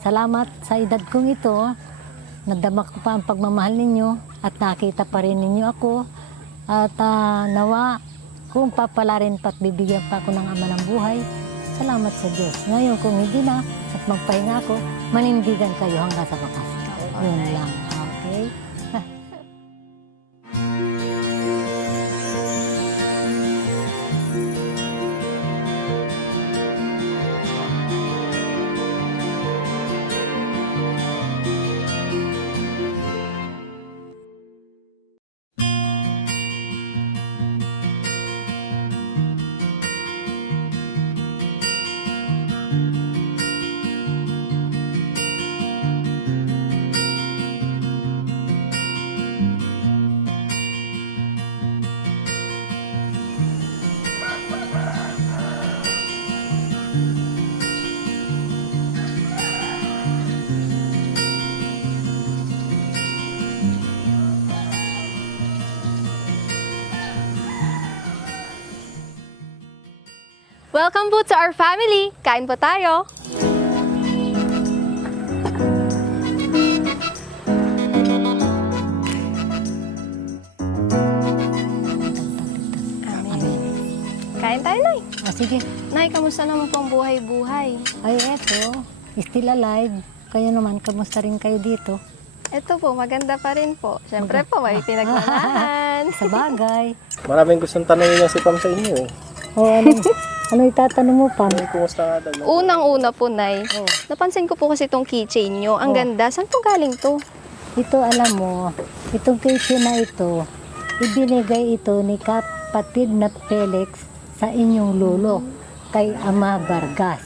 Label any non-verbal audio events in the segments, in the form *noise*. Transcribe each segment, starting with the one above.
Salamat sa edad kong ito. Nadama ko pa ang pagmamahal ninyo at nakita pa rin ninyo ako. At ah, nawa, kung papalarin pa at bibigyan pa ako ng ama ng buhay, salamat sa Diyos. Ngayon kung hindi na at magpahinga ako, manindigan kayo hanggang sa wakas. Yun lang. Welcome po to our family. Kain po tayo. Amen. Kain tayo, Nay. Ah, sige. Nay, kamusta naman po ang buhay-buhay? Ay, eto. Still alive. Kayo naman, kamusta rin kayo dito? Ito po, maganda pa rin po. Siyempre po, may pinagmanahan. *laughs* Sa bagay. Maraming gustong tanongin niya si Pam sa inyo eh. O ano, *laughs* ano itatanong mo pa? Ay, kumusta nga daw? Unang-una po, Nay. Oh. Napansin ko po kasi itong keychain nyo. Ang Oh. ganda. Saan po galing to? Ito alam mo, itong kitchen na ito, ibinigay ito ni kapatid na Felix sa inyong lolo kay Ama Vargas.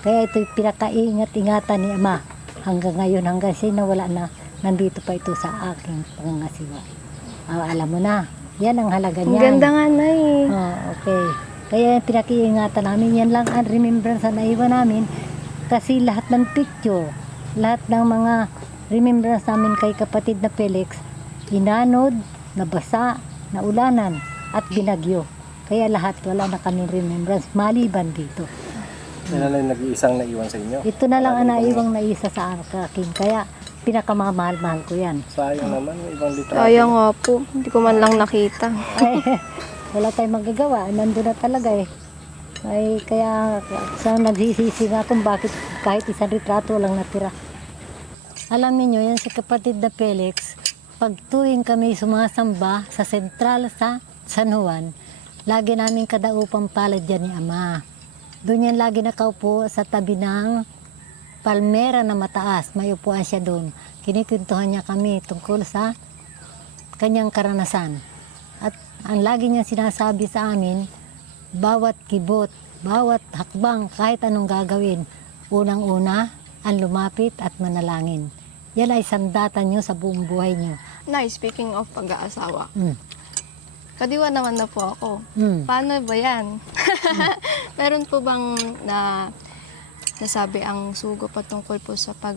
Kaya ito'y pinakaingat-ingatan ni Ama hanggang ngayon, hanggang siya nawala na, nandito pa ito sa aking pangangasiwa. Ah, alam mo na, yan ang halaga Ang niyan. ganda nga, Nay. Oh, okay. Kaya yung pinakiingatan namin, yan lang ang remembrance na naiwan namin. Kasi lahat ng picture, lahat ng mga remembrance namin kay kapatid na Felix, inanod, nabasa, naulanan, at binagyo. Kaya lahat wala na kaming remembrance maliban dito. Yan na yung nag-iisang naiwan sa inyo. Ito na lang ang naiwang naisa sa akin. Kaya pinakamamahal-mahal ko yan. Sayang naman, yung ibang litrato. Kaya nga po. Hindi ko man lang nakita. Ay, wala tayong magagawa. Nandun na talaga eh. Ay, kaya sa nagsisisi nga kung bakit kahit isang retrato lang natira. Alam niyo yan si kapatid na Felix, pag tuwing kami sumasamba sa sentral sa San Juan, lagi namin kadaupang palad dyan ni Ama. Doon yan lagi nakaupo sa tabi ng palmera na mataas. May upuan siya doon. Kinikwentuhan niya kami tungkol sa kanyang karanasan. Ang lagi niya sinasabi sa amin, bawat kibot, bawat hakbang, kahit anong gagawin, unang-una, ang lumapit at manalangin. Yan ay sandatan niyo sa buong buhay niyo. Nay, speaking of pag-aasawa, Mm. kadiwa naman na po ako. Mm. Paano ba yan? *laughs* Meron po bang na nasabi ang sugo patungkol po sa pag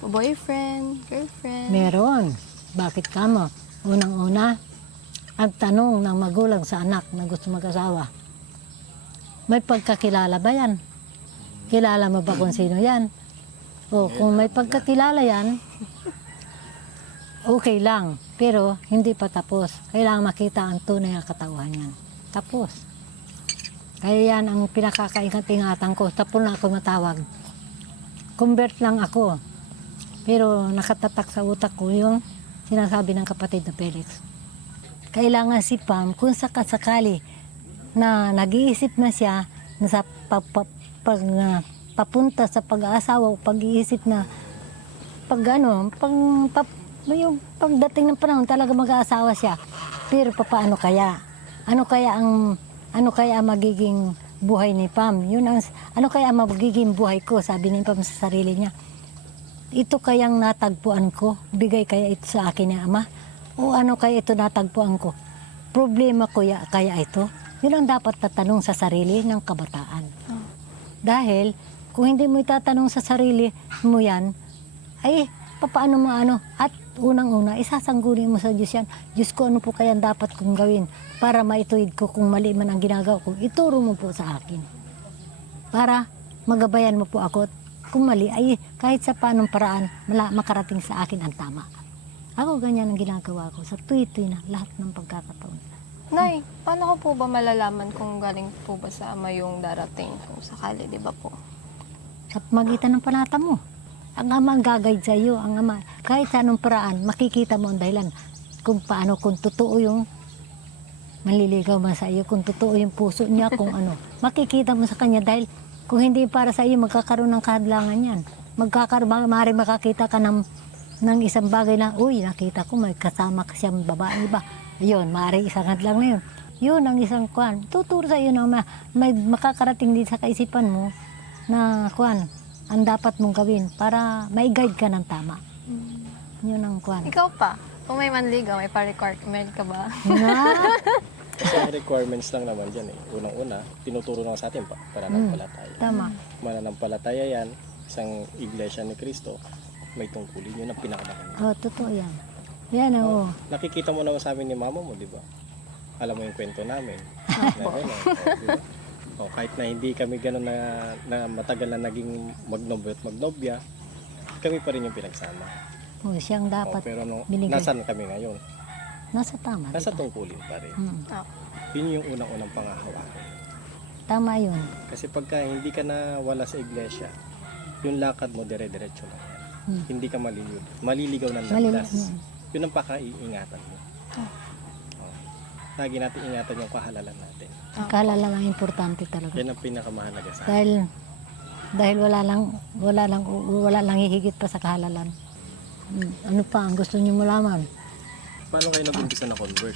boyfriend, girlfriend? Meron. Bakit ka mo? Unang-una, ang tanong ng magulang sa anak na gusto mag-asawa, may pagkakilala ba yan? Kilala mo ba kung *clears throat* sino yan? O kung may pagkakilala yan, okay lang. Pero hindi pa tapos. Kailangan makita ang tunay na katawan yan. Tapos. Kaya yan ang pinakakaingat-ingatan ko. Tapos na ako matawag. Convert lang ako. Pero nakatatak sa utak ko yung sinasabi ng kapatid na Felix. Kailangan si Pam, kung sakasakali na nag-iisip na siya na sa pa, pa, pag, ah, papunta sa pag-aasawa o pag-iisip na pag ano, pag, pag, yung pagdating ng panahon talaga mag-aasawa siya. Pero paano kaya? Ano kaya ang ano kaya ang magiging buhay ni Pam? Yun ang ano kaya ang magiging buhay ko? Sabi ni Pam sa sarili niya ito kayang natagpuan ko? Bigay kaya ito sa akin ni Ama? O ano kaya ito natagpuan ko? Problema ko ya, kaya ito? Yun ang dapat tatanong sa sarili ng kabataan. Dahil kung hindi mo itatanong sa sarili mo yan, ay papaano mo ano? At unang-una, isasangguni mo sa Diyos yan. Diyos ko, ano po kaya dapat kong gawin para maituwid ko kung mali man ang ginagawa ko? Ituro mo po sa akin. Para magabayan mo po ako kung mali, ay kahit sa paanong paraan, makarating sa akin ang tama. Ako ganyan ang ginagawa ko sa tuwi-tuwi na lahat ng pagkakataon. Nay, paano ko po ba malalaman kung galing po ba sa ama yung darating kung sakali, di ba po? Sa magitan ng panata mo. Ang ama ang gagayad sa iyo, ang ama. Kahit sa anong paraan, makikita mo ang dahilan kung paano, kung totoo yung manliligaw man sa iyo, kung totoo yung puso niya, kung *laughs* ano. Makikita mo sa kanya dahil kung hindi para sa iyo, magkakaroon ng kahadlangan yan. Magkakaroon, ma- maaaring makakita ka ng, ng isang bagay na, uy, nakita ko may kasama ka siyang babae ba? Ayun, maaaring isang hadlang na yun. Yun ang isang kwan. Tuturo sa iyo na ma- may makakarating din sa kaisipan mo na kwan, ang dapat mong gawin para mai-guide ka ng tama. Yun ang kwan. Ikaw pa, kung may manligaw, may pa-requirement ka ba? Na, *laughs* Kasi ang requirements lang naman dyan eh. Unang-una, tinuturo lang sa atin pa, pananampalataya. tama. Mananampalataya yan, isang iglesia ni Kristo, may tungkulin. Yun ang pinakamakanya. Oh, totoo yan. Yan, oo. Nakikita mo naman sa amin ni mama mo, di ba? Alam mo yung kwento namin. na gano'n, oh, di ba? Oh, kahit na hindi kami gano'n na, na matagal na naging magnobyo at magnobya, kami pa rin yung pinagsama. Oh, siyang Oh, dapat pero no, binigay. nasan kami ngayon? nasa tama. Nasa diba? tungkulin pa rin. Mm, Ah, Yun yung unang-unang pangahawakan. tama yun. Kasi pagka hindi ka na wala sa iglesia, yung lakad mo dire-diretso lang. Hmm. Hindi ka maliligaw. Maliligaw ng Malil- landas. mm. Yun ang pakaiingatan mo. Oh. Lagi natin ingatan yung kahalalan natin. Kalala lang importante talaga. Yan ang pinakamahalaga sa atin. Dahil dahil wala lang wala lang wala lang hihigit pa sa kahalalan. Mm, Ano pa ang gusto niyo malaman? Paano kayo nag-umpisa na convert?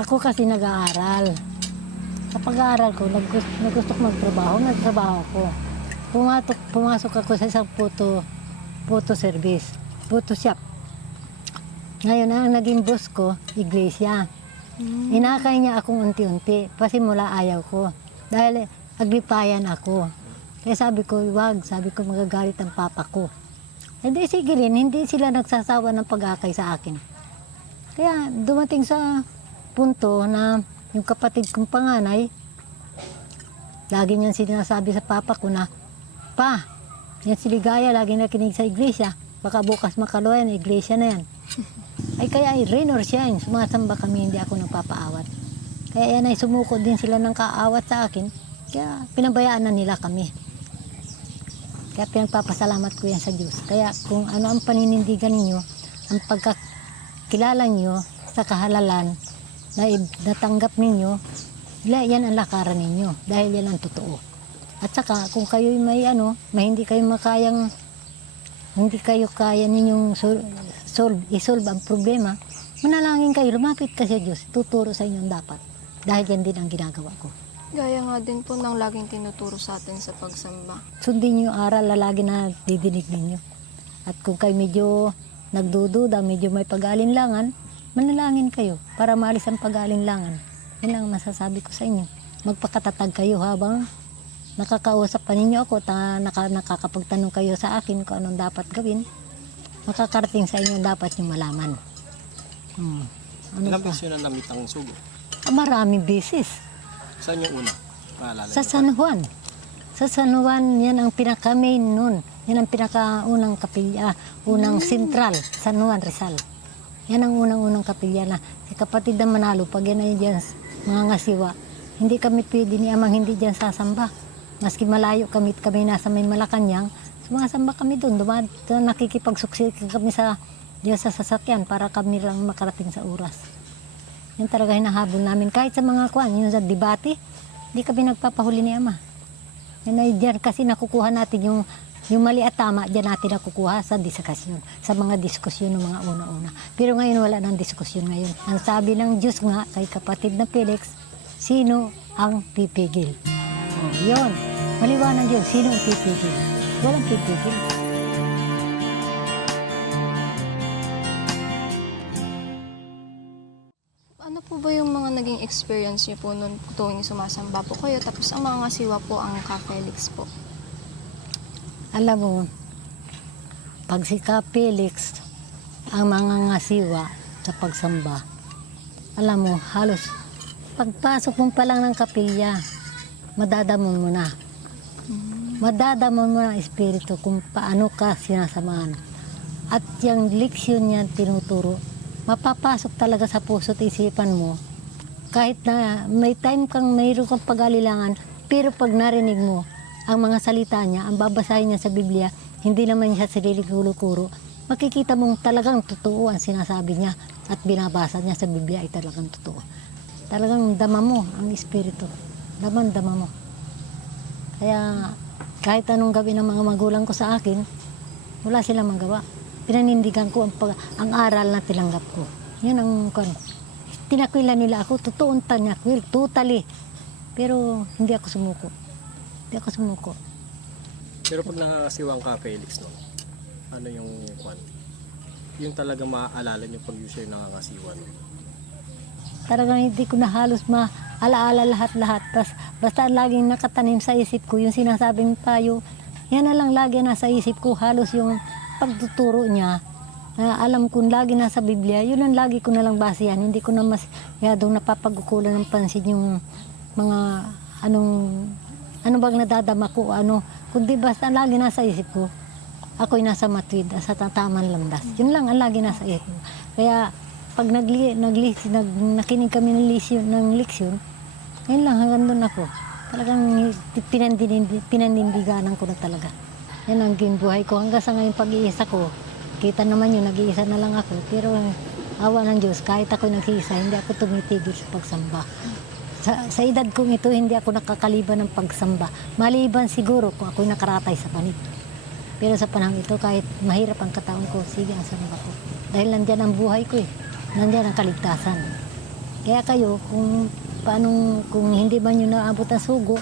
Ako kasi nag-aaral. Sa pag-aaral ko, nag gusto ko magtrabaho, nagtrabaho ako. Pumatok, pumasok ako sa isang photo, photo service, photo shop. Ngayon, ang naging boss ko, iglesia. Inakay niya akong unti-unti, pasimula ayaw ko. Dahil aglipayan ako. Kaya sabi ko, wag, sabi ko magagalit ang papa ko. E di sige rin, hindi sila nagsasawa ng pag-akay sa akin. Kaya dumating sa punto na yung kapatid kong panganay, lagi niyan sinasabi sa papa ko na, Pa, yan si Ligaya, lagi nakinig sa iglesia. Baka bukas makaluwa yan, iglesia na yan. *laughs* Ay kaya ay rain or shine, sumasamba kami, hindi ako nagpapaawat. Kaya yan ay sumuko din sila ng kaawat sa akin, kaya pinabayaan na nila kami. Kaya pinagpapasalamat ko yan sa Diyos. Kaya kung ano ang paninindigan ninyo, ang pagkakilala nyo sa kahalalan na natanggap ninyo, yan ang lakaran ninyo dahil yan ang totoo. At saka kung kayo may ano, may hindi kayo makayang hindi kayo kaya ninyong sol- solve, isolve ang problema, manalangin kayo, lumapit ka sa Diyos, tuturo sa inyo ang dapat. Dahil yan din ang ginagawa ko. gaya nga din po ng laging tinuturo sa atin sa pagsamba. sundin niyo yung aral na lagi na didinig ninyo. At kung kayo medyo nagdududa, medyo may pag-alinlangan, manalangin kayo para maalis ang pag-alinlangan. Yan ang masasabi ko sa inyo. Magpakatatag kayo habang nakakausap pa ninyo ako, ta, naka, nakakapagtanong kayo sa akin kung anong dapat gawin, makakarating sa inyo ang dapat nyo malaman. Hmm. Ano Ilang beses yun ang namit ang sugo? Ah, maraming bisis. Saan yung una? Paalala Sa. San Juan. Sa San Juan, yan ang pinaka-main nun. Yan ang pinaka-unang kapilya, unang sentral, San Juan Rizal. Yan ang unang-unang kapilya na si kapatid na Manalo, pag yan ay dyan, mga ngasiwa, hindi kami pwede ni Amang hindi dyan sasamba. Maski malayo kami, kami nasa may Malacanang, sumasamba kami doon. Duma, doon nakikipagsuksik kami sa Diyos sa sasakyan para kami lang makarating sa oras. Yan talaga hinahabol namin. Kahit sa mga kwan, yung sa debate, hindi kami nagpapahuli ni Ama. Yan ay diyan kasi nakukuha natin yung yung mali at tama, diyan natin nakukuha sa diskusyon, sa mga diskusyon ng mga una-una. Pero ngayon wala nang diskusyon ngayon. Ang sabi ng Diyos nga kay kapatid na Felix, sino ang pipigil? Oh, yun. Maliwanag yun. Sino ang pipigil? Walang pipigil. Ano po ba yung mga naging experience niyo po noon tuwing sumasamba po kayo tapos ang mga ngasiwa po ang ka-Felix po? Alam mo, pag si Ka Felix, ang mga ngasiwa sa pagsamba, alam mo, halos pagpasok mo pa lang ng kapilya, madadamon mo na. Madadama mo ng espiritu kung paano ka sinasamahan. At yung leksyon niya tinuturo, mapapasok talaga sa puso't isipan mo. Kahit na may time kang mayroon kang pag-alilangan, pero pag narinig mo ang mga salita niya, ang babasahin niya sa Biblia, hindi naman siya sarili kuro makikita mong talagang totoo ang sinasabi niya at binabasa niya sa Biblia ay talagang totoo. Talagang dama mo ang espiritu. Daman dama mo. Kaya kahit anong gawin ng mga magulang ko sa akin, wala silang magawa. Pinanindigan ko ang, pag, ang aral na tinanggap ko. Yan ang kan. Tinakwilan nila ako, totoong tanyakwil, totally. Pero hindi ako sumuko. Hindi ako sumuko. Pero pag nakakasiwang ka, Felix, no? Ano yung kwan? Yung talaga maaalala niyo pag usually nakakasiwa, no? Talagang hindi ko na halos maalaala lahat-lahat. Tas, basta laging nakatanim sa isip ko yung sinasabing payo. Yan na lang lagi nasa isip ko. Halos yung pagtuturo niya. Na alam kong lagi nasa Biblia, yun ang lagi ko na lang basihan. Hindi ko na mas yadong napapagukulan ng pansin yung mga anong ano bang nadadama ko ano kundi basta lagi nasa isip ko ako'y nasa matwid sa tataman landas yun lang ang lagi nasa isip ko kaya pag nagli, nagli, nag, nakinig kami ng leksyon, ng leksyon ngayon lang hanggang doon ako talagang pinandinindi, pinandindiganan ko na talaga yan ang buhay ko hanggang sa ngayon pag-iisa ko kita naman yun nag-iisa na lang ako pero awa ng Diyos kahit ako nag-iisa hindi ako tumitigil sa pagsamba sa, sa edad kong ito, hindi ako nakakaliban ng pagsamba. Maliban siguro kung ako'y nakaratay sa panit. Pero sa panahon ito, kahit mahirap ang kataon ko, sige ang samba ko. Dahil nandyan ang buhay ko eh. Nandyan ang kaligtasan. Kaya kayo, kung paano, kung hindi ba nyo naabot ang sugo,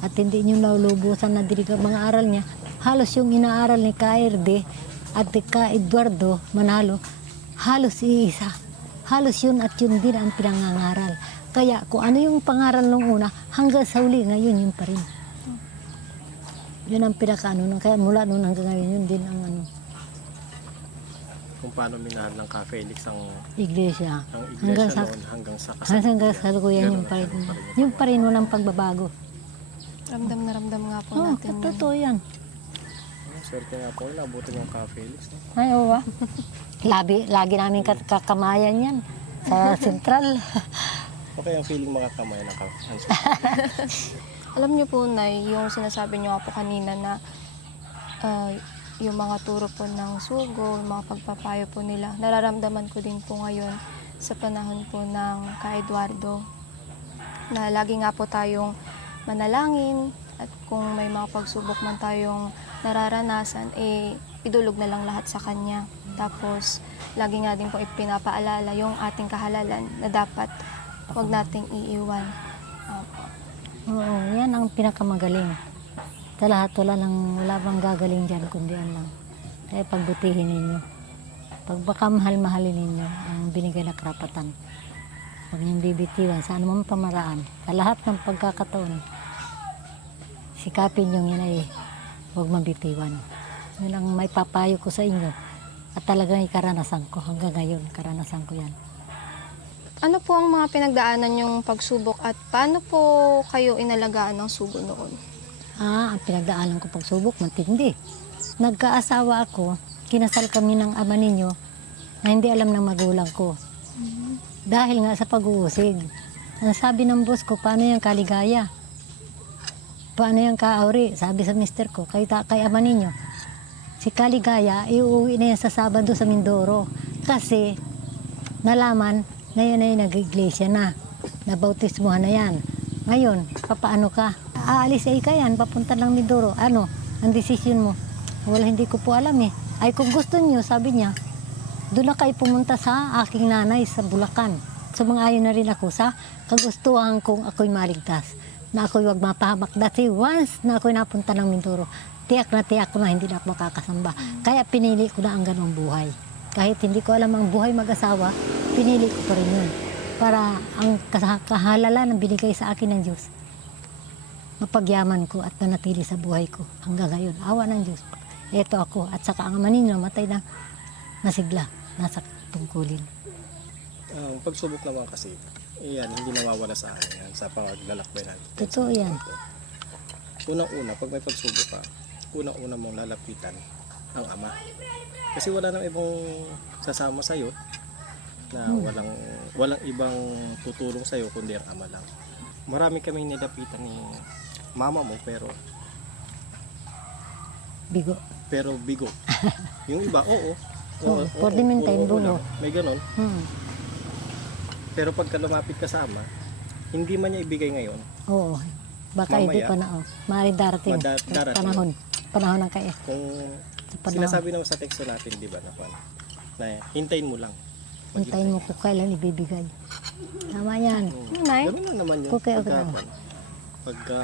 at hindi nyo naulubusan na dirig ang mga aral niya, halos yung inaaral ni KRD at Ka Eduardo Manalo, halos iisa. Halos yun at yun din ang pinangangaral. Kaya kung ano yung pangaral nung una, hanggang sa huli, ngayon yun pa rin. Yun ang pinakaano. Kaya mula noon hanggang ngayon, yun din ang ano, Kung paano minahal ng ka, Felix ang, iglesia. ang Hanggang iglesia sa, noon hanggang sa hanggang sa kasalukuyan, Ganun yun pa rin. ganun pa rin. Yun pa rin, walang pagbabago. Ramdam na ramdam nga po Oo, natin. oh, totoo yan. Oh, Swerte nga po, nabutin yung ka, Felix. No? Ay, oo ah. Labi, lagi namin kakamayan yan sa *laughs* sentral. Okay ang feeling makakamay ng ka. *laughs* Alam niyo po, Nay, yung sinasabi niyo po kanina na ah, yung mga turo po ng sugo, yung mga pagpapayo po nila, nararamdaman ko din po ngayon sa panahon po ng ka Eduardo na lagi nga po tayong manalangin at kung may mga pagsubok man tayong nararanasan, eh, idulog na lang lahat sa Kanya. Tapos, lagi nga din po ipinapaalala yung ating kahalalan na dapat huwag nating iiwan. Opo. Oo, yan ang pinakamagaling. Sa lahat, wala, nang, wala bang gagaling dyan, kundi yan lang. Kaya pagbutihin ninyo. Pagbakamahal-mahalin ninyo ang binigay na karapatan. Huwag niyong bibitiwan sa anumang pamaraan. Sa lahat ng pagkakataon, sikapin niyong yan ay huwag mabitiwan. Yun ang may papayo ko sa inyo. At talagang ikaranasan ko. Hanggang ngayon, karanasan ko yan. Ano po ang mga pinagdaanan yung pagsubok at paano po kayo inalagaan ng sugo noon? Ah, ang pinagdaanan ko pagsubok, matindi. Nagkaasawa ako, kinasal kami ng ama ninyo na hindi alam ng magulang ko. Dahil nga sa pag-uusig. Ang sabi ng boss ko, paano yung kaligaya? Paano yung kaawri? Sabi sa mister ko, kay, ta- kay ama ninyo. Si Kaligaya, iuwi na yan sa Sabado sa Mindoro. Kasi, nalaman, ngayon ay nag-iglesia na. Nabautismuhan na yan. Ngayon, papaano ka? Aalis ay ka yan, papunta ng Mindoro. Ano, ang desisyon mo? Wala, hindi ko po alam eh. Ay, kung gusto niyo, sabi niya, doon na kayo pumunta sa aking nanay sa Bulacan. Sumang-ayon na rin ako sa kagustuhan kong ako'y maligtas. Na ako'y wag mapahamak. Dati once na ako'y napunta ng Mindoro, tiyak na tiyak ko na hindi na ako makakasamba. Kaya pinili ko na ang ganong buhay. Kahit hindi ko alam ang buhay mag-asawa, pinili ko pa rin yun. Para ang kahalalan na binigay sa akin ng Diyos, mapagyaman ko at manatili sa buhay ko hanggang ngayon. Awa ng Diyos. Ito ako. At saka ang ama ninyo, matay na masigla, nasa tungkulin. Ang pagsubok naman kasi, yan, hindi nawawala sa akin yan, sa paglalakbay natin. Totoo yan. unang-una, pag may pagsubo ka, unang-una mong lalapitan ang ama. Kasi wala nang ibang sasama sa'yo na walang walang ibang tutulong sa'yo kundi ang ama lang. Marami kami nilapitan ni mama mo pero Bigo. pero bigo. *laughs* Yung iba, oo. Oo, for the meantime, lang. May ganon. Hmm. Pero pagka lumapit ka sa ama, hindi man niya ibigay ngayon. Oo. Baka hindi Mamaya. pa na, oh. Maaari darating. Mada- darating. Panahon. Panahon ng kaya. Kung panahon. sinasabi naman sa teksto natin, di ba, na, na hintayin mo lang. Hintayin mo kung kailan ibibigay. Tama yan. Nay? Ganun lang naman yun. Okay, okay paano, pagka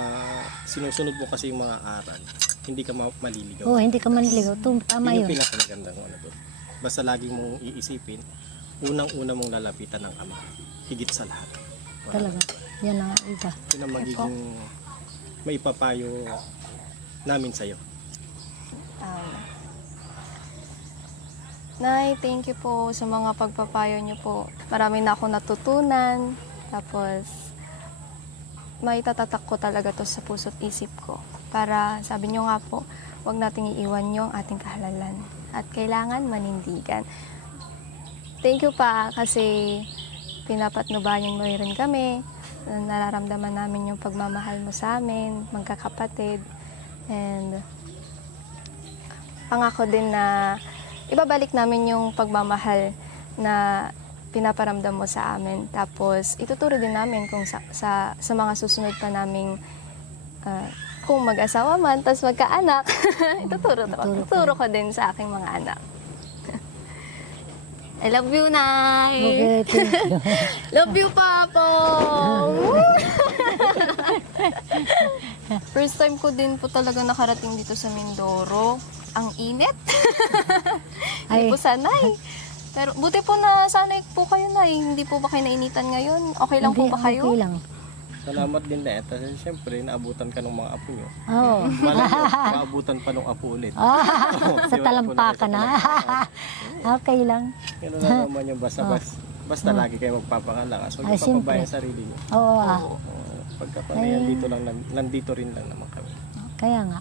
sinusunod mo kasi yung mga aral, hindi ka ma- maliligaw. Oo, hindi ka manligaw. Tum- Tama yun yung yun. pinakamagandang ano doon. Basta lagi mong iisipin, unang-una mong lalapitan ng ama. Higit sa lahat. Talaga. Yan ang isa. Yun ang magiging may papayo namin sa'yo. Tama. Nay, thank you po sa mga pagpapayo niyo po. Marami na ako natutunan. Tapos, may tatatak ko talaga to sa puso't isip ko. Para, sabi niyo nga po, huwag nating iiwan yung ating kahalalan. At kailangan manindigan. Thank you pa kasi pinapatnubayan mo rin kami. Nararamdaman namin yung pagmamahal mo sa amin, magkakapatid. And pangako din na ibabalik namin yung pagmamahal na pinaparamdam mo sa amin. Tapos ituturo din namin kung sa, sa, sa mga susunod pa naming ah, kung mag-asawa man, tapos magkaanak, *laughs* ituturo, ko, Ituturo ko. ituturo ko din sa aking mga anak. *laughs* I love you, Nay! Okay, thank you. *laughs* Love you, Papa! First time ko din po talaga nakarating dito sa Mindoro. Ang init. Hindi po sanay. Pero buti po na sanay po kayo na Hindi po ba kayo nainitan ngayon? Okay lang po Hindi, ba kayo? Okay lang. Salamat din na Kasi siyempre, naabutan ka ng mga apo nyo. Oo. *laughs* Malay nyo, maabutan pa ng apo ulit. *laughs* Ah, Oo, sa talampakan na. *laughs* okay lang. Ganun na naman yung basta, basta, basta lagi kayo magpapangalakas. Huwag Ay, yung siyempre. papabayang sarili nyo. Oo, ah. Oo, pagka panay, nandito, lang, nandito rin lang naman kami. Kaya nga.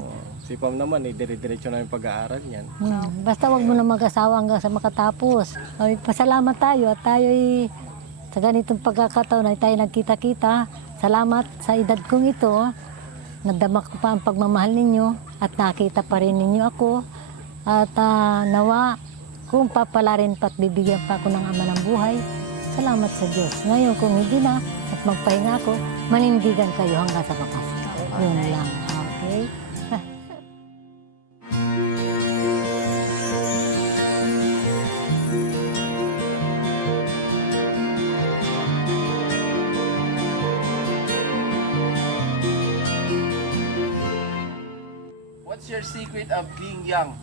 Oo. Si Pam naman, eh, dire-diretso na yung pag-aaral niyan. Hmm, Basta wag mo na mag-asawa hanggang sa makatapos. Ay, pasalamat tayo at tayo ay sa ganitong pagkakataon ay tayo nagkita-kita. Salamat sa edad kong ito. Nadama ko pa ang pagmamahal ninyo at nakita pa rin ninyo ako. At ah, nawa, kung papalarin pa at bibigyan pa ako ng ama ng buhay, salamat sa Diyos. Ngayon kung hindi na at magpahinga ako, manindigan kayo hanggang sa wakas. Yun lang. Okay? Of being young?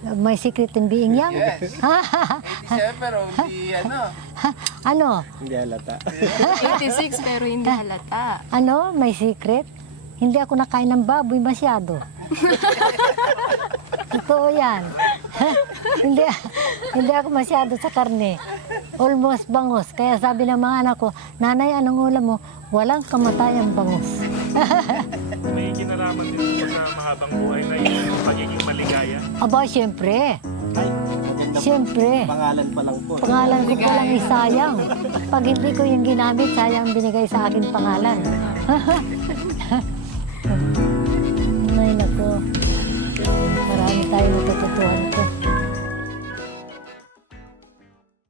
My secret in being young? Yes. *laughs* 87 pero hindi ano. *laughs* ano? Hindi halata. *laughs* 86 pero hindi halata. Ano? May secret? Hindi ako nakain ng baboy masyado. Totoo yan. hindi, hindi ako masyado sa karne. Almost bangus. Kaya sabi ng mga anak ko, Nanay, anong ulam mo? Walang kamatayang bangus. may kinalaman din sa mahabang buhay na yung pagiging maligaya. Aba, siyempre. Ay, maganda po. Siyempre. Pangalan pa lang po. Pangalan ko palang isayang. Pag hindi ko yung ginamit, sayang binigay sa akin pangalan. *laughs* Ay, nako. Marami tayo